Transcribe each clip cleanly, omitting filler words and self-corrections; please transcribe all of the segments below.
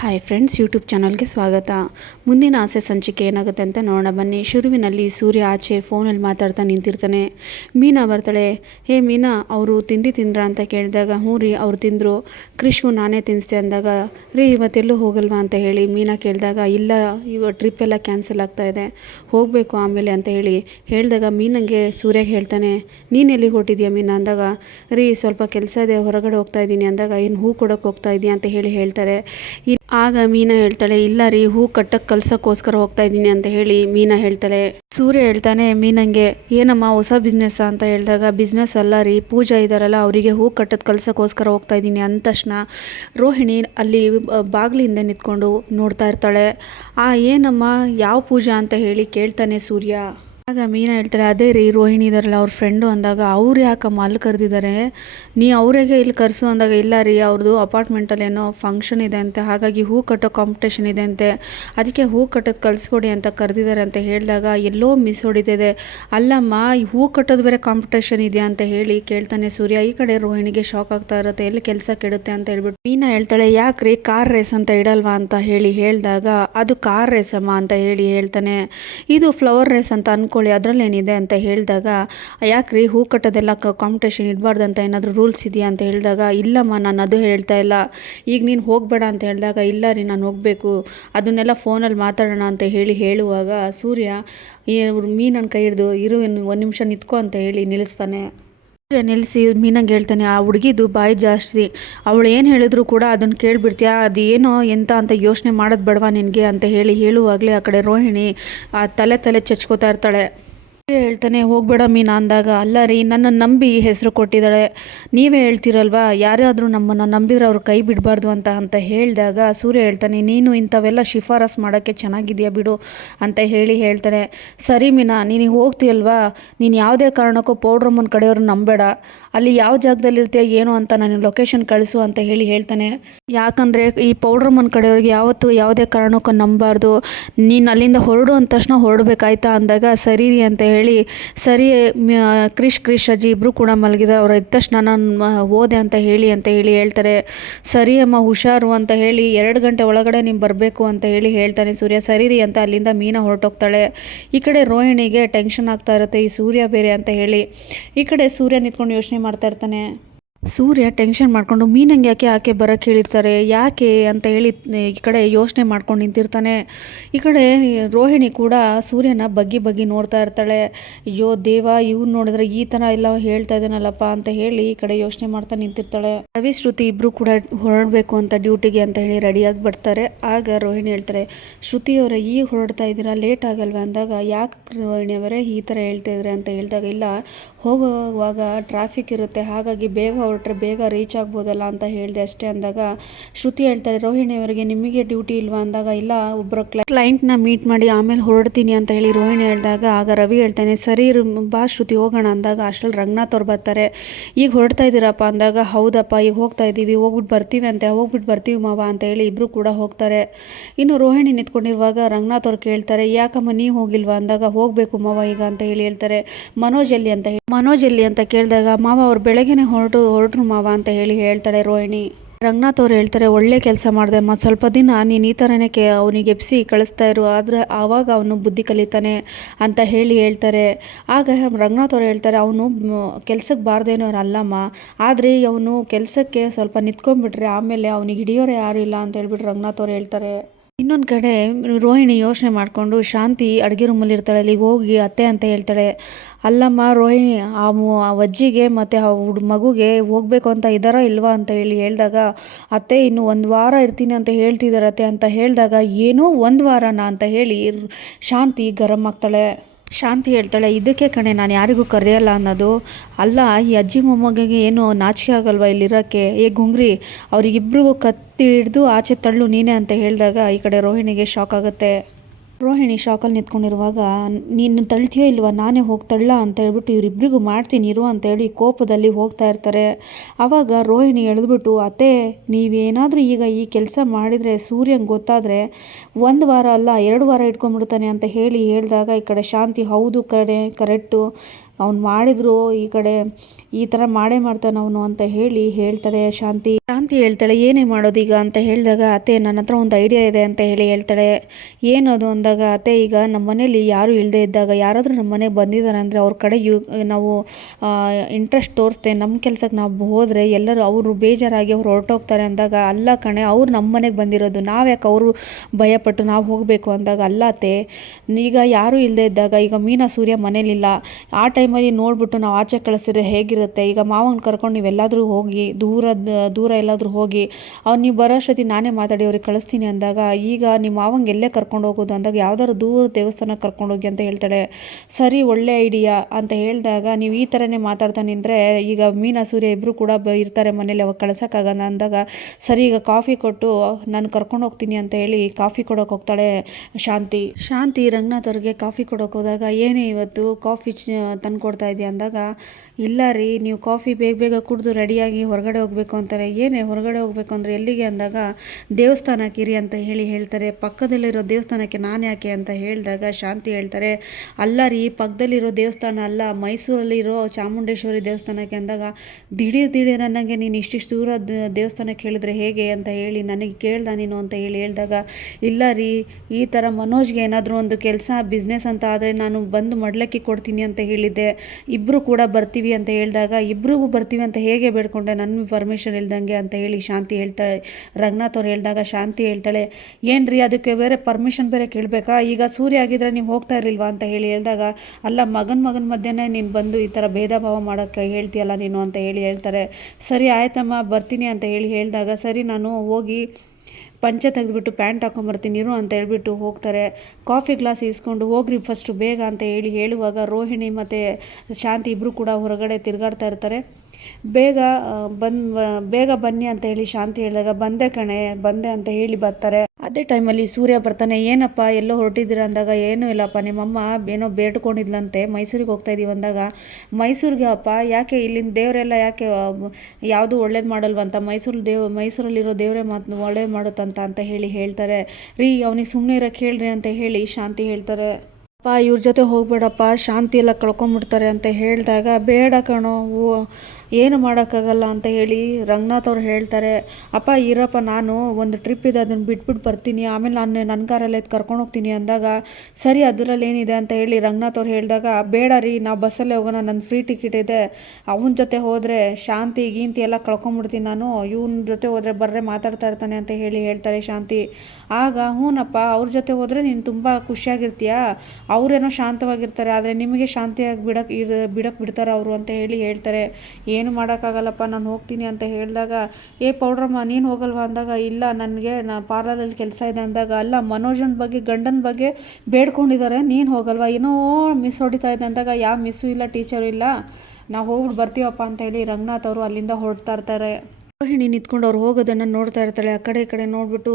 Hi friends, YouTube ಚಾನಲ್ಗೆ ಸ್ವಾಗತ. ಮುಂದಿನ ಆಸೆ ಸಂಚಿಕೆ ಏನಾಗುತ್ತೆ ಅಂತ ನೋಡೋಣ ಬನ್ನಿ. ಶುರುವಿನಲ್ಲಿ ಸೂರ್ಯ ಆಚೆ ಫೋನಲ್ಲಿ ಮಾತಾಡ್ತಾ ನಿಂತಿರ್ತಾನೆ. ಮೀನಾ ಬರ್ತಾಳೆ. ಹೇ ಮೀನಾ, ಅವರು ತಿಂಡಿ ತಿಂದ್ರಾ ಅಂತ ಕೇಳಿದಾಗ ಹ್ಞೂ ರೀ ಅವ್ರು ತಿಂದರು, ಕ್ರಿಶ್ಗೂ ನಾನೇ ತಿನ್ನಿಸ್ದೆ ಅಂದಾಗ ರೀ ಇವತ್ತೆಲ್ಲೂ ಹೋಗಲ್ವಾ ಅಂತ ಹೇಳಿ ಮೀನಾ ಕೇಳಿದಾಗ ಇಲ್ಲ ಟ್ರಿಪ್ ಎಲ್ಲ ಕ್ಯಾನ್ಸಲ್ ಆಗ್ತಾಯಿದೆ, ಹೋಗಬೇಕು ಆಮೇಲೆ ಅಂತ ಹೇಳಿದಾಗ ಮೀನಂಗೆ ಸೂರ್ಯಗೆ ಹೇಳ್ತಾನೆ, ನೀನು ಎಲ್ಲಿಗೆ ಹೊರಟಿದ್ಯಾ ಮೀನಾ ಅಂದಾಗ ರೀ ಸ್ವಲ್ಪ ಕೆಲಸ ಇದೆ ಹೊರಗಡೆ ಹೋಗ್ತಾ ಇದ್ದೀನಿ ಅಂದಾಗ ಏನು ಹೂ ಕೊಡೋಕೆ ಹೋಗ್ತಾ ಇದೆಯಾ ಅಂತ ಹೇಳ್ತಾರೆ. ಆಗ ಮೀನಾ ಹೇಳ್ತಾಳೆ ಇಲ್ಲ ರೀ ಹೂ ಕಟ್ಟಕ್ಕೆ ಕಲ್ಸೋಕ್ಕೋಸ್ಕರ ಹೋಗ್ತಾ ಇದ್ದೀನಿ ಅಂತ ಹೇಳಿ ಮೀನಾ ಹೇಳ್ತಾಳೆ. ಸೂರ್ಯ ಹೇಳ್ತಾನೆ ಮೀನಂಗೆ ಏನಮ್ಮ ಹೊಸ ಬಿಸ್ನೆಸ್ ಅಂತ ಹೇಳಿದಾಗ ಬಿಸ್ನೆಸ್ ಅಲ್ಲ ರೀ, ಪೂಜಾ ಇದ್ದಾರಲ್ಲ ಅವರಿಗೆ ಹೂ ಕಟ್ಟೋದು ಕಲ್ಸೋಕ್ಕೋಸ್ಕರ ಹೋಗ್ತಾ ಇದ್ದೀನಿ ಅಂದ ತಕ್ಷಣ ರೋಹಿಣಿ ಅಲ್ಲಿ ಬಾಗಿಲಿಂದ ನಿಂತ್ಕೊಂಡು ನೋಡ್ತಾ ಇರ್ತಾಳೆ. ಏನಮ್ಮ ಯಾವ ಪೂಜಾ ಅಂತ ಹೇಳಿ ಕೇಳ್ತಾನೆ ಸೂರ್ಯ. ಆಗ ಮೀನಾ ಹೇಳ್ತಾಳೆ ಅದೇ ರೀ ರೋಹಿಣಿ ಇದಾರಲ್ಲ ಅವ್ರ ಫ್ರೆಂಡು ಅಂದಾಗ ಅವ್ರು ಯಾಕಮ್ಮ ಅಲ್ಲಿ ಕರೆದಿದ್ದಾರೆ, ನೀ ಅವರಿಗೆ ಇಲ್ಲಿ ಕರೆಸು ಅಂದಾಗ ಇಲ್ಲ ರೀ ಅವ್ರದ್ದು ಅಪಾರ್ಟ್ಮೆಂಟಲ್ಲಿ ಏನೋ ಫಂಕ್ಷನ್ ಇದೆ ಅಂತೆ, ಹಾಗಾಗಿ ಹೂ ಕಟ್ಟೋ ಕಾಂಪಿಟೇಷನ್ ಇದೆ ಅಂತೆ, ಅದಕ್ಕೆ ಹೂ ಕಟ್ಟೋದು ಕಲಿಸ್ಕೊಡಿ ಅಂತ ಕರೆದಿದ್ದಾರೆ ಅಂತ ಹೇಳಿದಾಗ ಎಲ್ಲೋ ಮಿಸ್ ಹೊಡಿತಿದೆ. ಅಲ್ಲಮ್ಮ ಈ ಹೂ ಕಟ್ಟೋದು ಬೇರೆ ಕಾಂಪಿಟೇಷನ್ ಇದೆಯಾ ಅಂತ ಹೇಳಿ ಕೇಳ್ತಾನೆ ಸೂರ್ಯ. ಈ ಕಡೆ ರೋಹಿಣಿಗೆ ಶಾಕ್ ಆಗ್ತಾ ಇರುತ್ತೆ, ಎಲ್ಲಿ ಕೆಲಸ ಕೆಡುತ್ತೆ ಅಂತ ಹೇಳ್ಬಿಟ್ಟು ಮೀನಾ ಹೇಳ್ತಾಳೆ ಯಾಕ್ರಿ ಕಾರ್ ರೇಸ್ ಅಂತ ಇಡಲ್ವಾ ಅಂತ ಹೇಳಿದಾಗ ಅದು ಕಾರ್ ರೇಸ್ ಅಮ್ಮ ಅಂತ ಹೇಳ್ತಾನೆ. ಇದು ಫ್ಲವರ್ ರೇಸ್ ಅಂತ ಅನ್ಕೊಳ್ಳಿ ಅದರಲ್ಲೇನಿದೆ ಅಂತ ಹೇಳಿದಾಗ ಯಾಕ್ರಿ ಹೂ ಕಟ್ಟೋದೆಲ್ಲ ಕಾಂಪಿಟೇಷನ್ ಇಡಬಾರ್ದು ಅಂತ ಏನಾದರೂ ರೂಲ್ಸ್ ಇದೆಯಾ ಅಂತ ಹೇಳಿದಾಗ ಇಲ್ಲಮ್ಮ ನಾನು ಅದು ಹೇಳ್ತಾ ಇಲ್ಲ, ಈಗ ನೀನು ಹೋಗಬೇಡ ಅಂತ ಹೇಳಿದಾಗ ಇಲ್ಲ ರೀ ನಾನು ಹೋಗಬೇಕು ಅದನ್ನೆಲ್ಲ ಫೋನಲ್ಲಿ ಮಾತಾಡೋಣ ಅಂತ ಹೇಳುವಾಗ ಸೂರ್ಯ ಮೀನನ್ನು ಕೈ ಹಿಡಿದು ಇರು ಒಂದು ನಿಮಿಷ ನಿಂತ್ಕೊ ಅಂತ ಹೇಳಿ ನಿಲ್ಲಿಸ್ತಾನೆ. ಸೂರ್ಯ ನಿಲ್ಲಿಸಿ ಮೀನಂಗೆ ಹೇಳ್ತಾನೆ ಆ ಹುಡುಗಿದು ಬಾಯಿ ಜಾಸ್ತಿ, ಅವಳು ಏನು ಹೇಳಿದ್ರು ಕೂಡ ಅದನ್ನು ಕೇಳಿಬಿಡ್ತೀಯಾ, ಅದು ಏನೋ ಎಂತ ಅಂತ ಯೋಚನೆ ಮಾಡೋದು ಬೇಡವಾ ನಿನಗೆ ಅಂತ ಹೇಳುವಾಗಲೇ ಆ ಕಡೆ ರೋಹಿಣಿ ತಲೆ ಚಚ್ಕೋತಾ ಇರ್ತಾಳೆ. ಹೇಳ್ತಾನೆ ಹೋಗಬೇಡ ಮೀನಾ ಅಂದಾಗ ಅಲ್ಲ ರೀ ನನ್ನನ್ನು ನಂಬಿ ಹೆಸರು ಕೊಟ್ಟಿದ್ದಾಳೆ, ನೀವೇ ಹೇಳ್ತೀರಲ್ವಾ ಯಾರಾದರೂ ನಮ್ಮನ್ನು ನಂಬಿದ್ರೆ ಅವ್ರು ಕೈ ಬಿಡಬಾರ್ದು ಅಂತ ಹೇಳಿದಾಗ ಸೂರ್ಯ ಹೇಳ್ತಾನೆ ನೀನು ಇಂಥವೆಲ್ಲ ಶಿಫಾರಸ್ ಮಾಡೋಕ್ಕೆ ಚೆನ್ನಾಗಿದೆಯಾ ಬಿಡು ಅಂತ ಹೇಳ್ತಾನೆ. ಸರಿ ಮೀನಾ ನೀನು ಹೋಗ್ತೀಯಲ್ವಾ, ನೀನು ಯಾವುದೇ ಕಾರಣಕ್ಕೂ ಪೌಡ್ರಮ್ಮನ ಕಡೆಯವ್ರನ್ನ ನಂಬೇಡ, ಅಲ್ಲಿ ಯಾವ ಜಾಗದಲ್ಲಿರ್ತೀಯ ಏನು ಅಂತ ನನಗೆ ಲೊಕೇಶನ್ ಕಳಿಸು ಅಂತ ಹೇಳ್ತಾನೆ. ಯಾಕಂದರೆ ಈ ಪೌಡ್ರಮ್ಮನ ಕಡೆಯವ್ರಿಗೆ ಯಾವತ್ತೂ ಯಾವುದೇ ಕಾರಣಕ್ಕೂ ನಂಬಾರ್ದು, ನೀನು ಅಲ್ಲಿಂದ ಹೊರಡು ಅಂದ ತಕ್ಷಣ ಹೊರಡಬೇಕಾಯ್ತಾ ಅಂದಾಗ ಸರಿ ರೀ ಅಂತ ಸರಿ ಕ್ರಿಶ್ ಅಜ್ಜಿ ಇಬ್ಬರು ಕೂಡ ಮಲಗಿದ ಅವ್ರು ಎದ್ದ ತಕ್ಷಣ ನಾನು ಓದೆ ಅಂತ ಹೇಳ್ತಾರೆ. ಸರಿ ಅಮ್ಮ ಹುಷಾರು ಅಂತ 2 ಗಂಟೆ ಒಳಗಡೆ ನೀವು ಬರಬೇಕು ಅಂತ ಹೇಳ್ತಾನೆ ಸೂರ್ಯ. ಸರಿ ರೀ ಅಂತ ಅಲ್ಲಿಂದ ಮೀನಾ ಹೊರಟೋಗ್ತಾಳೆ. ಈ ಕಡೆ ರೋಹಿಣಿಗೆ ಟೆನ್ಷನ್ ಆಗ್ತಾ ಇರುತ್ತೆ, ಈ ಸೂರ್ಯ ಬೇರೆ ಅಂತ ಈ ಕಡೆ ಸೂರ್ಯ ನಿಂತ್ಕೊಂಡು ಯೋಚನೆ ಮಾಡ್ತಾ ಇರ್ತಾನೆ. ಸೂರ್ಯ ಟೆನ್ಷನ್ ಮಾಡ್ಕೊಂಡು ಮೀನಂಗೆ ಆಕೆ ಬರೋಕ್ಕೆ ಹೇಳಿರ್ತಾರೆ ಯಾಕೆ ಅಂತ ಈ ಕಡೆ ಯೋಚನೆ ಮಾಡ್ಕೊಂಡು ನಿಂತಿರ್ತಾನೆ. ಈ ಕಡೆ ರೋಹಿಣಿ ಕೂಡ ಸೂರ್ಯನ ಬಗ್ಗಿ ನೋಡ್ತಾ ಇರ್ತಾಳೆ. ಅಯ್ಯೋ ದೇವ ಇವ್ರು ನೋಡಿದ್ರೆ ಈ ಥರ ಎಲ್ಲ ಹೇಳ್ತಾ ಇದ್ದಾನಲ್ಲಪ್ಪ ಅಂತ ಈ ಕಡೆ ಯೋಚನೆ ಮಾಡ್ತಾ ನಿಂತಿರ್ತಾಳೆ. ರವಿ ಶ್ರುತಿ ಇಬ್ಬರು ಕೂಡ ಹೊರಡಬೇಕು ಅಂತ ಡ್ಯೂಟಿಗೆ ಅಂತ ರೆಡಿಯಾಗಿ ಬರ್ತಾರೆ. ಆಗ ರೋಹಿಣಿ ಹೇಳ್ತಾರೆ ಶ್ರುತಿಯವರೇ ಈಗ ಹೊರಡ್ತಾ ಇದ್ದೀರಾ ಲೇಟ್ ಆಗಲ್ವಾ ಅಂದಾಗ ಯಾಕೆ ರೋಹಿಣಿಯವರೇ ಈ ಥರ ಹೇಳ್ತಾ ಇದ್ರೆ ಅಂತ ಹೇಳಿದಾಗ ಇಲ್ಲ ಹೋಗುವಾಗ ಟ್ರಾಫಿಕ್ ಇರುತ್ತೆ ಹಾಗಾಗಿ ಬೇಗ ಹೊರಟ್ರೆ ಬೇಗ ರೀಚ್ ಆಗ್ಬೋದಲ್ಲ ಅಂತ ಹೇಳಿದೆ ಅಷ್ಟೇ ಅಂದಾಗ ಶ್ರುತಿ ಹೇಳ್ತಾರೆ ರೋಹಿಣಿಯವರಿಗೆ ನಿಮಗೆ ಡ್ಯೂಟಿ ಇಲ್ವಾ ಅಂದಾಗ ಇಲ್ಲ ಒಬ್ಬರು ಕ್ಲೈಂಟ್ನ ಮೀಟ್ ಮಾಡಿ ಆಮೇಲೆ ಹೊರಡ್ತೀನಿ ಅಂತ ರೋಹಿಣಿ ಹೇಳಿದಾಗ ಆಗ ರವಿ ಹೇಳ್ತಾನೆ ಸರಿ ಬಾ ಶ್ರುತಿ ಹೋಗೋಣ ಅಂದಾಗ ಅಷ್ಟರಲ್ಲಿ ರಂಗನಾಥ್ ಅವ್ರು ಬರ್ತಾರೆ. ಈಗ ಹೊರಡ್ತಾ ಇದ್ದೀರಪ್ಪ ಅಂದಾಗ ಹೌದಪ್ಪ ಈಗ ಹೋಗ್ತಾ ಇದ್ದೀವಿ ಹೋಗ್ಬಿಟ್ಟು ಬರ್ತೀವಿ ಮಾವ ಅಂತ ಇಬ್ಬರು ಕೂಡ ಹೋಗ್ತಾರೆ. ಇನ್ನು ರೋಹಿಣಿ ನಿಂತ್ಕೊಂಡಿರುವಾಗ ರಂಗನಾಥ್ ಅವ್ರು ಕೇಳ್ತಾರೆ ಯಾಕಮ್ಮ ನೀವು ಹೋಗಿಲ್ವಾ ಅಂದಾಗ ಹೋಗಬೇಕು ಮಾವ ಈಗ ಅಂತ ಹೇಳ್ತಾರೆ. ಮನೋಜ್ ಎಲ್ಲಿ ಅಂತ ಕೇಳಿದಾಗ ಮಾವ ಅವ್ರು ಬೆಳಗ್ಗೆನೆ ಹೊರಟ್ರು ಮಾವ ಅಂತ ಹೇಳ್ತಾಳೆ ರೋಹಿಣಿ. ರಂಗನಾಥ್ ಅವ್ರು ಹೇಳ್ತಾರೆ ಒಳ್ಳೆ ಕೆಲಸ ಮಾಡಿದೆ ಅಮ್ಮ, ಸ್ವಲ್ಪ ದಿನ ನೀನು ಈ ಥರನೇ ಅವನಿಗೆ ಎಬ್ಸಿ ಕಳಿಸ್ತಾ ಇರು, ಆದರೆ ಆವಾಗ ಅವನು ಬುದ್ಧಿ ಕಲಿತಾನೆ ಅಂತ ಹೇಳ್ತಾರೆ. ಆಗ ರಂಗನಾಥ್ ಅವ್ರು ಹೇಳ್ತಾರೆ ಅವನು ಕೆಲ್ಸಕ್ಕೆ ಬಾರ್ದೇನೋ ಅಲ್ಲಮ್ಮ, ಆದರೆ ಅವನು ಕೆಲಸಕ್ಕೆ ಸ್ವಲ್ಪ ನಿಂತ್ಕೊಂಡ್ಬಿಟ್ರೆ ಆಮೇಲೆ ಅವನಿಗೆ ಹಿಡಿಯೋರು ಯಾರು ಇಲ್ಲ ಅಂತ ಹೇಳ್ಬಿಟ್ಟು ರಂಗನಾಥ್ ಅವ್ರು ಹೇಳ್ತಾರೆ. ಇನ್ನೊಂದು ಕಡೆ ರೋಹಿಣಿ ಯೋಚನೆ ಮಾಡಿಕೊಂಡು ಶಾಂತಿ ಅಡುಗೆ ರೂಮಲ್ಲಿ ಇರ್ತಾಳೆ, ಅಲ್ಲಿಗೆ ಹೋಗಿ ಅತ್ತೆ ಅಂತ ಹೇಳ್ತಾಳೆ. ಅಲ್ಲಮ್ಮ ರೋಹಿಣಿ ಆ ಅಜ್ಜಿಗೆ ಮತ್ತು ಆ ಮಗುಗೆ ಹೋಗಬೇಕು ಅಂತ ಇದ್ದಾರಾ ಇಲ್ವಾ ಅಂತ ಹೇಳಿದಾಗ ಅತ್ತೆ ಇನ್ನು 1 ವಾರ ಇರ್ತೀನಿ ಅಂತ ಹೇಳ್ತಿದ್ದಾರತ್ತೆ ಅಂತ ಹೇಳಿದಾಗ ಏನೋ 1 ವಾರನಾ ಅಂತ ಶಾಂತಿ ಗರಂ ಆಗ್ತಾಳೆ. ಶಾಂತಿ ಹೇಳ್ತಾಳೆ ಇದಕ್ಕೆ ಕಣೆ ನಾನು ಯಾರಿಗೂ ಕರೆಯಲ್ಲ ಅನ್ನೋದು, ಅಲ್ಲ ಈ ಅಜ್ಜಿ ಮೊಮ್ಮಗಿಗೆ ಏನು ನಾಚಿಕೆ ಆಗಲ್ವಾ ಇಲ್ಲಿರೋಕ್ಕೆ, ಗುಂಗ್ರಿ ಅವರಿಗಿಬ್ರಿಗೂ ಕತ್ತಿ ಹಿಡಿದು ಆಚೆ ತಳ್ಳು ನೀನೇ ಅಂತ ಹೇಳಿದಾಗ ಈ ಕಡೆ ರೋಹಿಣಿಗೆ ಶಾಕ್ ಆಗುತ್ತೆ. ರೋಹಿಣಿ ಶಾಕಲ್ಲಿ ನಿಂತ್ಕೊಂಡಿರುವಾಗ ನೀನು ತಳ್ತೀಯೋ ಇಲ್ವಾ ನಾನೇ ಹೋಗಿ ತಳ್ಳ ಅಂತ ಹೇಳ್ಬಿಟ್ಟು ಇವರಿಬ್ಬರಿಗೂ ಮಾಡ್ತೀನಿ ಇರು ಅಂತ ಕೋಪದಲ್ಲಿ ಹೋಗ್ತಾ ಇರ್ತಾರೆ. ಆವಾಗ ರೋಹಿಣಿ ಎಳೆದ್ಬಿಟ್ಟು ಅತ್ತೆ ನೀವೇನಾದರೂ ಈಗ ಈ ಕೆಲಸ ಮಾಡಿದರೆ ಸೂರ್ಯಂಗೆ ಗೊತ್ತಾದರೆ 1 ವಾರ ಅಲ್ಲ 2 ವಾರ ಇಟ್ಕೊಂಡ್ಬಿಡ್ತಾನೆ ಅಂತ ಹೇಳಿದಾಗ ಈ ಕಡೆ ಶಾಂತಿ ಹೌದು ಕರೆಕ್ಟು, ಅವ್ನು ಮಾಡಿದ್ರು ಈ ಕಡೆ ಈ ಥರ ಮಾಡೇ ಮಾಡ್ತಾನೆ ಅವನು ಅಂತ ಹೇಳ್ತಾಳೆ ಶಾಂತಿ ಹೇಳ್ತಾಳೆ ಏನೇ ಮಾಡೋದೀಗ ಅಂತ ಹೇಳಿದಾಗ ಅತ್ತೆ ನನ್ನ ಹತ್ರ ಒಂದು ಐಡಿಯಾ ಇದೆ ಅಂತ ಹೇಳ್ತಾಳೆ. ಏನದು ಅಂದಾಗ ಅತ್ತೆ ಈಗ ನಮ್ಮ ಮನೇಲಿ ಯಾರೂ ಇಲ್ಲದೆ ಇದ್ದಾಗ ಯಾರಾದರೂ ನಮ್ಮ ಮನೆಗೆ ಬಂದಿದ್ದಾರೆ ಅಂದರೆ ಅವ್ರ ಕಡೆ ನಾವು ಇಂಟ್ರೆಸ್ಟ್ ತೋರಿಸ್ದೆ ನಮ್ಮ ಕೆಲ್ಸಕ್ಕೆ ನಾವು ಹೋದರೆ ಎಲ್ಲರೂ ಅವರು ಬೇಜಾರಾಗಿ ಅವ್ರು ಹೊರಟೋಗ್ತಾರೆ ಅಂದಾಗ ಅಲ್ಲ ಕಣೆ ಅವ್ರು ನಮ್ಮ ಮನೆಗೆ ಬಂದಿರೋದು ನಾವು ಯಾಕೆ ಅವರು ಭಯಪಟ್ಟು ನಾವು ಹೋಗಬೇಕು ಅಂದಾಗ ಅಲ್ಲ ಅತ್ತೆ ಈಗ ಯಾರೂ ಇಲ್ಲದೆ ಇದ್ದಾಗ ಈಗ ಮೀನಾ ಸೂರ್ಯ ಮನೇಲಿಲ್ಲ ಆ ಟೈಮಲ್ಲಿ ನೋಡಿಬಿಟ್ಟು ನಾವು ಆಚೆ ಕಳಿಸಿದ್ರೆ ಹೇಗಿರುತ್ತೆ. ಈಗ ಮಾವನ ಕರ್ಕೊಂಡು ನೀವೆಲ್ಲಾದರೂ ಹೋಗಿ ದೂರ ಎಲ್ಲಾದರೂ ಹೋಗಿ ಅವ್ರು ನೀವು ಬರೋಷ್ಟೊತ್ತಿ ನಾನೇ ಮಾತಾಡಿ ಅವ್ರಿಗೆ ಕಳಿಸ್ತೀನಿ ಅಂದಾಗ ಈಗ ನಿಮ್ಮ ಮಾವಂಗೆ ಎಲ್ಲೇ ಕರ್ಕೊಂಡು ಹೋಗೋದು ಅಂದಾಗ ಯಾವ್ದಾದ್ರು ದೂರ ದೇವಸ್ಥಾನಕ್ಕೆ ಕರ್ಕೊಂಡೋಗಿ ಅಂತ ಹೇಳ್ತಾಳೆ. ಸರಿ ಒಳ್ಳೆ ಐಡಿಯಾ ಅಂತ ಹೇಳಿದಾಗ ನೀವು ಈ ಥರನೇ ಮಾತಾಡ್ತಾ ನಿಂದರೆ ಈಗ ಮೀನಾ ಸೂರ್ಯ ಇಬ್ಬರು ಕೂಡ ಇರ್ತಾರೆ ಮನೇಲಿ ಅವಾಗ ಕಳ್ಸೋಕ್ಕಾಗಲ್ಲ ಅಂದಾಗ ಸರಿ ಈಗ ಕಾಫಿ ಕೊಟ್ಟು ನಾನು ಕರ್ಕೊಂಡು ಹೋಗ್ತೀನಿ ಅಂತ ಹೇಳಿ ಕಾಫಿ ಕೊಡೋಕೆ ಹೋಗ್ತಾಳೆ ಶಾಂತಿ ರಂಗನಾಥ್ ಅವ್ರಿಗೆ ಕಾಫಿ ಕೊಡೋಕೆ ಹೋದಾಗ ಏನೇ ಇವತ್ತು ಕಾಫಿ ತಂದು ಕೊಡ್ತಾ ಇದೆಯಾ ಅಂದಾಗ ಇಲ್ಲ ರೀ ನೀವು ಕಾಫಿ ಬೇಗ ಕುಡಿದು ರೆಡಿಯಾಗಿ ಹೊರಗಡೆ ಹೋಗಬೇಕು ಅಂತಾರೆ. ಏನೇ ಹೊರಗಡೆ ಹೋಗಬೇಕು ಅಂದರೆ ಎಲ್ಲಿಗೆ ಅಂದಾಗ ದೇವಸ್ಥಾನಕ್ಕೆ ಇರಿ ಅಂತ ಹೇಳ್ತಾರೆ. ಪಕ್ಕದಲ್ಲಿರೋ ದೇವಸ್ಥಾನಕ್ಕೆ ನಾನು ಯಾಕೆ ಅಂತ ಹೇಳಿದಾಗ ಶಾಂತಿ ಹೇಳ್ತಾರೆ ಅಲ್ಲ ರೀ ಪಕ್ಕದಲ್ಲಿರೋ ದೇವಸ್ಥಾನ ಅಲ್ಲ ಮೈಸೂರಲ್ಲಿರೋ ಚಾಮುಂಡೇಶ್ವರಿ ದೇವಸ್ಥಾನಕ್ಕೆ ಅಂದಾಗ ದಿಢೀರ್ ನನಗೆ ನೀನು ಇಷ್ಟಿಷ್ಟು ದೂರ ದೇವಸ್ಥಾನಕ್ಕೆ ಹೇಳಿದ್ರೆ ಹೇಗೆ ಅಂತ ಹೇಳಿ ನನಗೆ ಕೇಳ್ದ ನೀನು ಅಂತ ಹೇಳಿದಾಗ ಇಲ್ಲ ರೀ ಈ ಥರ ಮನೋಜ್ಗೆ ಏನಾದರೂ ಒಂದು ಕೆಲಸ ಬಿಸ್ನೆಸ್ ಅಂತ ಆದರೆ ನಾನು ಬಂದು ಮಡ್ಲಕ್ಕಿ ಕೊಡ್ತೀನಿ ಅಂತ ಹೇಳಿದ್ದೆ ಇಬ್ಬರು ಕೂಡ ಬರ್ತೀವಿ ಅಂತ ಹೇಳಿದಾಗ ಇಬ್ಬರಿಗೂ ಬರ್ತೀವಿ ಅಂತ ಹೇಗೆ ಬೇಡ್ಕೊಂಡೆ ನನ್ನ ಪರ್ಮಿಷನ್ ಇಲ್ದಂಗೆ ಅಂತ ಹೇಳಿ ಶಾಂತಿ ಹೇಳ್ತಾಳೆ. ರಂಗನಾಥ್ ಅವ್ರು ಹೇಳಿದಾಗ ಶಾಂತಿ ಹೇಳ್ತಾಳೆ ಏನ್ರಿ ಅದಕ್ಕೆ ಬೇರೆ ಪರ್ಮಿಷನ್ ಬೇರೆ ಕೇಳಬೇಕಾ ಈಗ ಸೂರ್ಯ ಆಗಿದ್ರೆ ನೀವು ಹೋಗ್ತಾ ಇರಲಿಲ್ವಾ ಅಂತ ಹೇಳಿದಾಗ ಅಲ್ಲ ಮಗನ ಮಧ್ಯೆನೇ ನೀನು ಬಂದು ಈ ಥರ ಭೇದ ಭಾವ ಮಾಡೋಕ್ಕೆ ಹೇಳ್ತೀಯಲ್ಲ ನೀನು ಅಂತ ಹೇಳ್ತಾರೆ. ಸರಿ ಆಯ್ತಮ್ಮ ಬರ್ತೀನಿ ಅಂತ ಹೇಳಿದಾಗ ಸರಿ ನಾನು ಹೋಗಿ ಪಂಚೆ ತೆಗೆದುಬಿಟ್ಟು ಪ್ಯಾಂಟ್ ಹಾಕೊಂಬರ್ತೀನಿ ಇರು ಅಂತ ಹೇಳ್ಬಿಟ್ಟು ಹೋಗ್ತಾರೆ. ಕಾಫಿ ಗ್ಲಾಸ್ ಇಸ್ಕೊಂಡು ಹೋಗ್ರಿ ಫಸ್ಟು ಬೇಗ ಅಂತ ಹೇಳುವಾಗ ರೋಹಿಣಿ ಮತ್ತು ಶಾಂತಿ ಇಬ್ಬರು ಕೂಡ ಹೊರಗಡೆ ತಿರುಗಾಡ್ತಾ ಇರ್ತಾರೆ. ಬೇಗ ಬನ್ನಿ ಅಂತ ಹೇಳಿ ಶಾಂತಿ ಹೇಳಿದಾಗ ಬಂದೆ ಅಂತ ಹೇಳಿ ಬರ್ತಾರೆ. ಅದೇ ಟೈಮಲ್ಲಿ ಸೂರ್ಯ ಬರ್ತಾನೆ. ಏನಪ್ಪ ಎಲ್ಲೋ ಹೊರಟಿದ್ದೀರ ಅಂದಾಗ ಏನೂ ಇಲ್ಲಪ್ಪ ನಿಮ್ಮಮ್ಮ ಏನೋ ಬೇಡ್ಕೊಂಡಿದ್ಲಂತೆ ಮೈಸೂರಿಗೆ ಹೋಗ್ತಾ ಇದೀವಿ ಅಂದಾಗ ಮೈಸೂರಿಗೆ ಅಪ್ಪ ಯಾಕೆ ಇಲ್ಲಿನ ದೇವರೆಲ್ಲ ಯಾಕೆ ಯಾವುದು ಒಳ್ಳೇದು ಮಾಡಲ್ವಂತ ಮೈಸೂರಲ್ಲಿರೋ ದೇವರೇ ಒಳ್ಳೇದು ಮಾಡುತ್ತಂತ ಅಂತ ಹೇಳ್ತಾರೆ. ರೀ ಅವನಿಗೆ ಸುಮ್ಮನೆ ಇರೋಕ್ಕೆ ಹೇಳ್ರಿ ಅಂತ ಹೇಳಿ ಶಾಂತಿ ಹೇಳ್ತಾರೆ. ಅಪ್ಪ ಇವ್ರ ಜೊತೆ ಹೋಗ್ಬೇಡಪ್ಪ ಶಾಂತಿ ಎಲ್ಲ ಕಳ್ಕೊಂಬಿಡ್ತಾರೆ ಅಂತ ಹೇಳಿದಾಗ ಬೇಡ ಕಣೋ ಏನು ಮಾಡೋಕ್ಕಾಗಲ್ಲ ಅಂತ ಹೇಳಿ ರಂಗನಾಥ್ ಅವ್ರು ಹೇಳ್ತಾರೆ. ಅಪ್ಪ ಇರಪ್ಪ ನಾನು ಒಂದು ಟ್ರಿಪ್ ಇದೆ ಅದನ್ನು ಬಿಟ್ಬಿಟ್ಟು ಬರ್ತೀನಿ ಆಮೇಲೆ ನಾನು ನನ್ನ ಕಾರಲ್ಲೇ ಕರ್ಕೊಂಡು ಹೋಗ್ತೀನಿ ಅಂದಾಗ ಸರಿ ಅದರಲ್ಲಿ ಏನಿದೆ ಅಂತ ಹೇಳಿ ರಂಗನಾಥ್ ಅವ್ರು ಹೇಳಿದಾಗ ಬೇಡ ರೀ ನಾವು ಬಸ್ಸಲ್ಲೇ ಹೋಗೋಣ ನನ್ನ ಫ್ರೀ ಟಿಕೆಟ್ ಇದೆ ಅವನ ಜೊತೆ ಹೋದರೆ ಶಾಂತಿ ಗೀಂತಿ ಎಲ್ಲ ಕಳ್ಕೊಂಬಿಡ್ತೀನಿ ನಾನು ಇವನ ಜೊತೆ ಹೋದರೆ ಬರ್ರೆ ಮಾತಾಡ್ತಾ ಇರ್ತಾನೆ ಅಂತ ಹೇಳ್ತಾರೆ ಶಾಂತಿ. ಆಗ ಹ್ಞೂನಪ್ಪ ಅವ್ರ ಜೊತೆ ಹೋದರೆ ನೀನು ತುಂಬ ಖುಷಿಯಾಗಿರ್ತೀಯಾ ಅವರೇನೋ ಶಾಂತವಾಗಿರ್ತಾರೆ ಆದರೆ ನಿಮಗೆ ಶಾಂತಿಯಾಗಿ ಬಿಡಕ್ಕೆ ಬಿಡ್ತಾರೆ ಅವರು ಅಂತ ಹೇಳ್ತಾರೆ. ಏನು ಮಾಡೋಕ್ಕಾಗಲ್ಲಪ್ಪ ನಾನು ಹೋಗ್ತೀನಿ ಅಂತ ಹೇಳಿದಾಗ ಪೌಡ್ರಮ್ಮ ನೀನು ಹೋಗಲ್ವಾ ಅಂದಾಗ ಇಲ್ಲ ನನಗೆ ಪಾರ್ಲರಲ್ಲಿ ಕೆಲಸ ಇದೆ ಅಂದಾಗ ಅಲ್ಲ ಮನೋಜನ ಬಗ್ಗೆ ಗಂಡನ ಬಗ್ಗೆ ಬೇಡ್ಕೊಂಡಿದ್ದಾರೆ ನೀನು ಹೋಗಲ್ವಾ ಏನೋ ಮಿಸ್ ಹೊಡಿತಾ ಇದೆ ಅಂದಾಗ ಯಾವ ಮಿಸ್ಸು ಇಲ್ಲ ಟೀಚರು ಇಲ್ಲ ನಾವು ಹೋಗ್ಬಿಟ್ಟು ಬರ್ತೀವಪ್ಪ ಅಂತ ಹೇಳಿ ರಂಗನಾಥ್ ಅವರು ಅಲ್ಲಿಂದ ಹೊರಡ್ತಾ ಇರ್ತಾರೆ. ರೋಹಿಣಿ ನಿಂತ್ಕೊಂಡು ಅವ್ರು ಹೋಗೋದನ್ನು ನೋಡ್ತಾ ಇರ್ತಾಳೆ. ಆ ಕಡೆ ನೋಡಿಬಿಟ್ಟು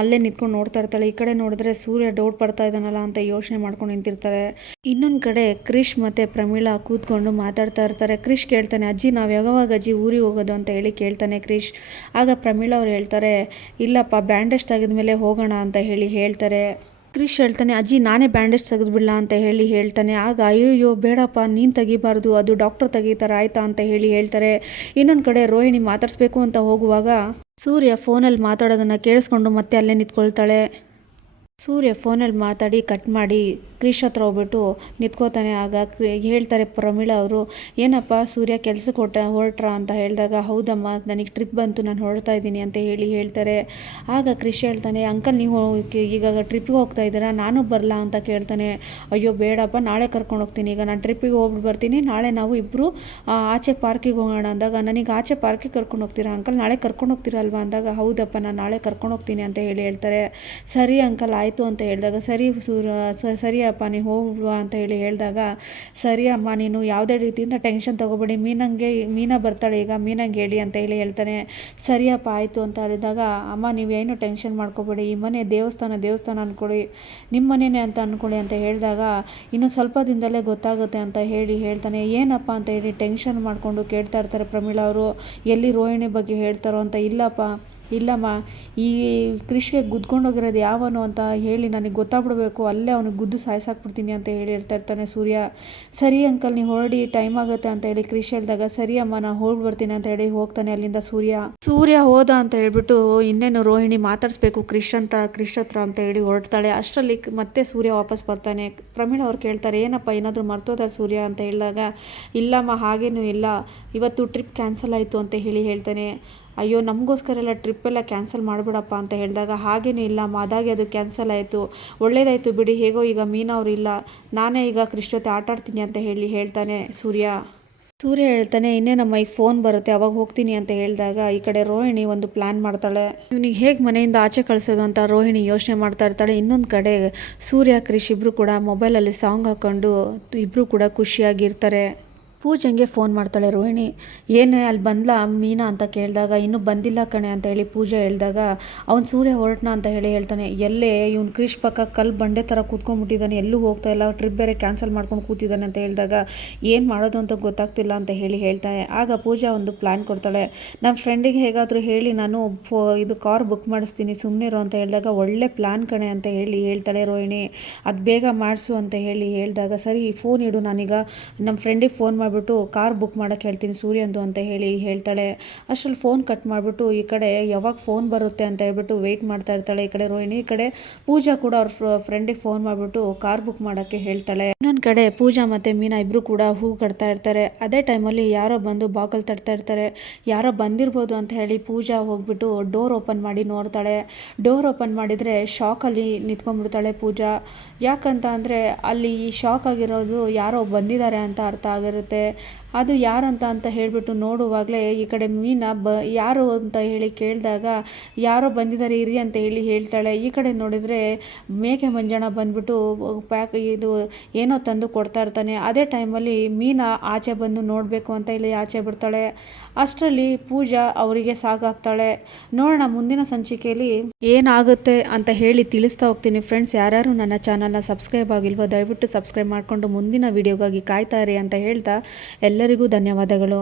ಅಲ್ಲೇ ನಿಂತ್ಕೊಂಡು ನೋಡ್ತಾ ಇರ್ತಾಳೆ. ಈ ಕಡೆ ನೋಡಿದ್ರೆ ಸೂರ್ಯ ಡೌಟ್ ಪಡ್ತಾ ಇದ್ದಾನಲ್ಲ ಅಂತ ಯೋಚನೆ ಮಾಡ್ಕೊಂಡು ನಿಂತಿರ್ತಾರೆ. ಇನ್ನೊಂದು ಕಡೆ ಕ್ರಿಶ್ ಮತ್ತು ಪ್ರಮೀಳಾ ಕೂತ್ಕೊಂಡು ಮಾತಾಡ್ತಾ ಇರ್ತಾರೆ. ಕ್ರಿಶ್ ಕೇಳ್ತಾನೆ ಅಜ್ಜಿ ನಾವು ಯಾವಾಗ ಅಜ್ಜಿ ಊರಿಗೆ ಹೋಗೋದು ಅಂತ ಹೇಳಿ ಕೇಳ್ತಾನೆ ಕ್ರಿಶ್. ಆಗ ಪ್ರಮೀಳಾ ಅವ್ರು ಹೇಳ್ತಾರೆ ಇಲ್ಲಪ್ಪ ಬ್ಯಾಂಡೇಜ್ ತೆಗೆದ್ಮೇಲೆ ಹೋಗೋಣ ಅಂತ ಹೇಳ್ತಾರೆ. ಕ್ರಿಶ್ ಹೇಳ್ತಾನೆ ಅಜ್ಜಿ ನಾನೇ ಬ್ಯಾಂಡೇಜ್ ತೆಗೆದುಬಿಡಲ ಅಂತ ಹೇಳ್ತಾನೆ. ಆಗ ಅಯ್ಯೋ ಬೇಡಪ್ಪ ನೀನು ತೆಗಿಬಾರ್ದು ಅದು ಡಾಕ್ಟರ್ ತೆಗಿತಾರೆ ಆಯ್ತಾ ಅಂತ ಹೇಳ್ತಾರೆ. ಇನ್ನೊಂದು ಕಡೆ ರೋಹಿಣಿ ಮಾತಾಡಿಸ್ಬೇಕು ಅಂತ ಹೋಗುವಾಗ ಸೂರ್ಯ ಫೋನಲ್ಲಿ ಮಾತಾಡೋದನ್ನು ಕೇಳಿಸ್ಕೊಂಡು ಮತ್ತೆ ಅಲ್ಲೇ ನಿಂತ್ಕೊಳ್ತಾಳೆ. ಸೂರ್ಯ ಫೋನಲ್ಲಿ ಮಾತಾಡಿ ಕಟ್ ಮಾಡಿ ಕ್ರಿಶ್ ಹತ್ರ ಹೋಗ್ಬಿಟ್ಟು ನಿಂತ್ಕೋತಾನೆ. ಆಗ ಹೇಳ್ತಾರೆ ಪ್ರಮೀಳಾ ಅವರು ಏನಪ್ಪ ಸೂರ್ಯ ಕೆಲ್ಸಕ್ಕೆ ಹೊರಟ್ರ ಅಂತ ಹೇಳಿದಾಗ ಹೌದಮ್ಮ ನನಗೆ ಟ್ರಿಪ್ ಬಂತು ನಾನು ಹೊರಡ್ತಾ ಇದ್ದೀನಿ ಅಂತ ಹೇಳ್ತಾರೆ. ಆಗ ಕ್ರಿಶ್ ಹೇಳ್ತಾನೆ ಅಂಕಲ್ ನೀವು ಈಗ ಟ್ರಿಪ್ಪಿಗೆ ಹೋಗ್ತಾ ಇದ್ದೀರಾ ನಾನು ಬರಲಾ ಅಂತ ಕೇಳ್ತಾನೆ. ಅಯ್ಯೋ ಬೇಡಪ್ಪ ನಾಳೆ ಕರ್ಕೊಂಡು ಹೋಗ್ತೀನಿ ಈಗ ನಾನು ಟ್ರಿಪ್ಪಿಗೆ ಹೋಗ್ಬಿಟ್ಟು ಬರ್ತೀನಿ ನಾಳೆ ನಾವು ಇಬ್ಬರು ಆಚೆ ಪಾರ್ಕಿಗೆ ಹೋಗೋಣ ಅಂದಾಗ ನನಗೆ ಆಚೆ ಪಾರ್ಕಿಗೆ ಕರ್ಕೊಂಡು ಹೋಗ್ತೀರಾ ಅಂಕಲ್ ನಾಳೆ ಕರ್ಕೊಂಡು ಹೋಗ್ತೀರಲ್ವಾ ಅಂದಾಗ ಹೌದಪ್ಪ ನಾನು ನಾಳೆ ಕರ್ಕೊಂಡು ಹೋಗ್ತೀನಿ ಅಂತ ಹೇಳ್ತಾರೆ. ಸರಿ ಅಂಕಲ್ ಆಯಿತು ಅಂತ ಹೇಳಿದಾಗ ಸರಿ ಅಪ್ಪ ನೀವು ಹೋಗುವ ಅಂತ ಹೇಳಿದಾಗ ಸರಿ ಅಮ್ಮ ನೀನು ಯಾವುದೇ ರೀತಿಯಿಂದ ಟೆನ್ಷನ್ ತೊಗೋಬೇಡಿ ಮೀನಾ ಬರ್ತಾಳೆ ಈಗ ಮೀನಂಗೆ ಹೇಳಿ ಅಂತ ಹೇಳ್ತಾನೆ. ಸರಿಯಪ್ಪ ಆಯಿತು ಅಂತ ಹೇಳಿದಾಗ ಅಮ್ಮ ನೀವೇನು ಟೆನ್ಷನ್ ಮಾಡ್ಕೋಬೇಡಿ ಈ ಮನೆ ದೇವಸ್ಥಾನ ಅಂದ್ಕೊಳ್ಳಿ ನಿಮ್ಮ ಮನೆಯೇ ಅಂತ ಅಂದ್ಕೊಳ್ಳಿ ಅಂತ ಹೇಳಿದಾಗ ಇನ್ನು ಸ್ವಲ್ಪ ದಿನದಲ್ಲೇ ಗೊತ್ತಾಗುತ್ತೆ ಅಂತ ಹೇಳ್ತಾನೆ. ಏನಪ್ಪ ಅಂತ ಹೇಳಿ ಟೆನ್ಷನ್ ಮಾಡಿಕೊಂಡು ಕೇಳ್ತಾ ಇರ್ತಾರೆ ಪ್ರಮೀಳಾ ಅವರು ಎಲ್ಲಿ ರೋಹಿಣಿ ಬಗ್ಗೆ ಹೇಳ್ತಾರೋ ಅಂತ. ಇಲ್ಲಪ್ಪ ಇಲ್ಲಮ್ಮ, ಈ ಕ್ರಿಶ್ಗೆ ಗುದ್ಕೊಂಡೋಗಿರೋದು ಯಾವನು ಅಂತ ಹೇಳಿ ನನಗೆ ಗೊತ್ತಾಗ್ಬಿಡ್ಬೇಕು, ಅಲ್ಲೇ ಅವ್ನಿಗೆ ಗುದ್ದು ಸಾಯಿಸಾಕ್ಬಿಡ್ತೀನಿ ಅಂತ ಹೇಳಿ ಹೇಳ್ತಾ ಇರ್ತಾನೆ ಸೂರ್ಯ. ಸರಿ ಅಂಕಲ್, ನೀವು ಹೊರಡಿ, ಟೈಮ್ ಆಗುತ್ತೆ ಅಂತ ಹೇಳಿ ಕ್ರಿಶ್ ಹೇಳಿದಾಗ ಸರಿ ಅಮ್ಮ ನಾನು ಹೋಗಿ ಬರ್ತೀನಿ ಅಂತ ಹೇಳಿ ಹೋಗ್ತಾನೆ ಅಲ್ಲಿಂದ ಸೂರ್ಯ ಹೋದ ಅಂತ ಹೇಳ್ಬಿಟ್ಟು ಇನ್ನೇನು ರೋಹಿಣಿ ಮಾತಾಡಿಸ್ಬೇಕು ಕ್ರಿಶ್ ಹತ್ರ ಅಂತ ಹೇಳಿ ಹೊರಡ್ತಾಳೆ. ಅಷ್ಟರಲ್ಲಿ ಮತ್ತೆ ಸೂರ್ಯ ವಾಪಸ್ ಬರ್ತಾನೆ. ಪ್ರಮೀಳ್ ಅವ್ರು ಕೇಳ್ತಾರೆ, ಏನಪ್ಪ ಏನಾದರೂ ಮರ್ತೋದ ಸೂರ್ಯ ಅಂತ ಹೇಳಿದಾಗ, ಇಲ್ಲಮ್ಮ ಹಾಗೇನೂ ಇಲ್ಲ, ಇವತ್ತು ಟ್ರಿಪ್ ಕ್ಯಾನ್ಸಲ್ ಆಯಿತು ಅಂತ ಹೇಳಿ ಹೇಳ್ತಾನೆ. ಅಯ್ಯೋ ನಮಗೋಸ್ಕರ ಎಲ್ಲ ಟ್ರಿಪ್ಪೆಲ್ಲ ಕ್ಯಾನ್ಸಲ್ ಮಾಡಿಬಿಡಪ್ಪ ಅಂತ ಹೇಳಿದಾಗ, ಹಾಗೇನೂ ಇಲ್ಲ ಅದಾಗೆ ಅದು ಕ್ಯಾನ್ಸಲ್ ಆಯಿತು, ಒಳ್ಳೇದಾಯಿತು ಬಿಡಿ, ಹೇಗೋ ಈಗ ಮೀನಾ ಅವ್ರು ಇಲ್ಲ, ನಾನೇ ಈಗ ಕ್ರಿಶ್ ಜೊತೆ ಆಟ ಆಡ್ತೀನಿ ಅಂತ ಹೇಳಿ ಹೇಳ್ತಾನೆ ಸೂರ್ಯ ಹೇಳ್ತಾನೆ, ಇನ್ನೇನಮ್ಮ ಈಗ ಫೋನ್ ಬರುತ್ತೆ ಅವಾಗ ಹೋಗ್ತೀನಿ ಅಂತ ಹೇಳಿದಾಗ, ಈ ಕಡೆ ರೋಹಿಣಿ ಒಂದು ಪ್ಲ್ಯಾನ್ ಮಾಡ್ತಾಳೆ. ಇವನಿಗೆ ಹೇಗೆ ಮನೆಯಿಂದ ಆಚೆ ಕಳಿಸೋದು ಅಂತ ರೋಹಿಣಿ ಯೋಚನೆ ಮಾಡ್ತಾ ಇರ್ತಾಳೆ. ಇನ್ನೊಂದು ಕಡೆ ಸೂರ್ಯ ಕ್ರಿಶ್ ಇಬ್ಬರು ಕೂಡ ಮೊಬೈಲಲ್ಲಿ ಸಾಂಗ್ ಹಾಕ್ಕೊಂಡು ಇಬ್ಬರು ಕೂಡ ಖುಷಿಯಾಗಿರ್ತಾರೆ. ಪೂಜೆಗೆ ಫೋನ್ ಮಾಡ್ತಾಳೆ ರೋಹಿಣಿ. ಏನೇ ಅಲ್ಲಿ ಬಂದ್ಲಾ ಮೀನಾ ಅಂತ ಕೇಳಿದಾಗ, ಇನ್ನೂ ಬಂದಿಲ್ಲ ಕಣೆ ಅಂತ ಹೇಳಿ ಪೂಜೆ ಹೇಳಿದಾಗ, ಅವ್ನು ಸೂರ್ಯ ಹೊರಟ್ನ ಅಂತ ಹೇಳಿ ಹೇಳ್ತಾನೆ. ಎಲ್ಲೇ ಇವ್ನು ಕ್ರಿಶ್ ಪಕ್ಕ ಕಲ್ಲು ಬಂಡೆ ಥರ ಕೂತ್ಕೊಂಡ್ಬಿಟ್ಟಿದ್ದಾನೆ, ಎಲ್ಲೂ ಹೋಗ್ತಾ ಇಲ್ಲ, ಟ್ರಿಪ್ ಬೇರೆ ಕ್ಯಾನ್ಸಲ್ ಮಾಡ್ಕೊಂಡು ಕೂತಿದ್ದಾನೆ ಅಂತ ಹೇಳಿದಾಗ, ಏನು ಮಾಡೋದು ಅಂತ ಗೊತ್ತಾಗ್ತಿಲ್ಲ ಅಂತ ಹೇಳಿ ಹೇಳ್ತಾನೆ. ಆಗ ಪೂಜಾ ಒಂದು ಪ್ಲ್ಯಾನ್ ಕೊಡ್ತಾಳೆ. ನಮ್ಮ ಫ್ರೆಂಡಿಗೆ ಹೇಗಾದರೂ ಹೇಳಿ ನಾನು ಇದು ಕಾರ್ ಬುಕ್ ಮಾಡಿಸ್ತೀನಿ ಸುಮ್ಮನಿರು ಅಂತ ಹೇಳಿದಾಗ, ಒಳ್ಳೆ ಪ್ಲ್ಯಾನ್ ಕಣೆ ಅಂತ ಹೇಳಿ ಹೇಳ್ತಾಳೆ ರೋಹಿಣಿ. ಅದು ಬೇಗ ಮಾಡಿಸು ಅಂತ ಹೇಳಿ ಹೇಳಿದಾಗ, ಸರಿ ಫೋನ್ ಇಡು, ನಾನೀಗ ನಮ್ಮ ಫ್ರೆಂಡಿಗೆ ಫೋನ್ ಮಾಡಿಬಿಟ್ಟು ಕಾರ್ ಬುಕ್ ಮಾಡೋಕ್ಕೆ ಹೇಳ್ತೀನಿ ಸೂರ್ಯಂದು ಅಂತ ಹೇಳಿ ಹೇಳ್ತಾಳೆ. ಅಷ್ಟರಲ್ಲಿ ಫೋನ್ ಕಟ್ ಮಾಡಿಬಿಟ್ಟು ಈ ಕಡೆ ಯಾವಾಗ ಫೋನ್ ಬರುತ್ತೆ ಅಂತ ಹೇಳ್ಬಿಟ್ಟು ವೆಯ್ಟ್ ಮಾಡ್ತಾ ಇರ್ತಾಳೆ. ಈ ಕಡೆ ರೋಹಿಣಿ, ಈ ಕಡೆ ಪೂಜಾ ಕೂಡ ಅವ್ರ ಫ್ರೆಂಡಿಗೆ ಫೋನ್ ಮಾಡಿಬಿಟ್ಟು ಕಾರ್ ಬುಕ್ ಮಾಡೋಕ್ಕೆ ಹೇಳ್ತಾಳೆ. ಇನ್ನೊಂದು ಕಡೆ ಪೂಜಾ ಮತ್ತು ಮೀನಾ ಇಬ್ಬರು ಕೂಡ ಹೂ ಕಟ್ತಾ ಇರ್ತಾರೆ. ಅದೇ ಟೈಮಲ್ಲಿ ಯಾರೋ ಬಂದು ಬಾಕಲ್ ತಟ್ತಾ ಇರ್ತಾರೆ. ಯಾರೋ ಬಂದಿರ್ಬೋದು ಅಂತ ಹೇಳಿ ಪೂಜಾ ಹೋಗ್ಬಿಟ್ಟು ಡೋರ್ ಓಪನ್ ಮಾಡಿ ನೋಡ್ತಾಳೆ. ಡೋರ್ ಓಪನ್ ಮಾಡಿದರೆ ಶಾಕಲ್ಲಿ ನಿಂತ್ಕೊಂಡ್ಬಿಡ್ತಾಳೆ ಪೂಜಾ. ಯಾಕಂತ ಅಂದರೆ ಅಲ್ಲಿ ಈ ಶಾಕ್ ಆಗಿರೋದು ಯಾರೋ ಬಂದಿದ್ದಾರೆ ಅಂತ ಅರ್ಥ ಆಗಿರುತ್ತೆ. ಅದು ಯಾರಂತ ಅಂತ ಹೇಳಿಬಿಟ್ಟು ನೋಡುವಾಗಲೇ ಈ ಕಡೆ ಮೀನಾ ಯಾರು ಅಂತ ಹೇಳಿ ಕೇಳಿದಾಗ, ಯಾರೋ ಬಂದಿದ್ದಾರೆ ಇರಿ ಅಂತ ಹೇಳಿ ಹೇಳ್ತಾಳೆ. ಈ ಕಡೆ ನೋಡಿದರೆ ಮೇಕೆ ಮಂಜಣ್ಣ ಬಂದ್ಬಿಟ್ಟು ಇದು ಏನೋ ತಂದು ಕೊಡ್ತಾ ಇರ್ತಾನೆ. ಅದೇ ಟೈಮಲ್ಲಿ ಮೀನಾ ಆಚೆ ಬಂದು ನೋಡಬೇಕು ಅಂತ ಹೇಳಿ ಆಚೆ ಬರ್ತಾಳೆ. ಅಷ್ಟರಲ್ಲಿ ಪೂಜಾ ಅವರಿಗೆ ಸಾಕಾಗ್ತಾಳೆ. ನೋಡೋಣ ಮುಂದಿನ ಸಂಚಿಕೆಯಲ್ಲಿ ಏನಾಗುತ್ತೆ ಅಂತ ಹೇಳಿ ತಿಳಿಸ್ತಾ ಹೋಗ್ತೀನಿ. ಫ್ರೆಂಡ್ಸ್, ಯಾರ್ಯಾರು ನನ್ನ ಚಾನಲ್ನ ಸಬ್ಸ್ಕ್ರೈಬ್ ಆಗಿಲ್ವೋ ದಯವಿಟ್ಟು ಸಬ್ಸ್ಕ್ರೈಬ್ ಮಾಡಿಕೊಂಡು ಮುಂದಿನ ವಿಡಿಯೋಗಾಗಿ ಕಾಯ್ತಾ ಇರಿ ಅಂತ ಹೇಳ್ತಾ ಎಲ್ಲರಿಗೂ ಧನ್ಯವಾದಗಳು.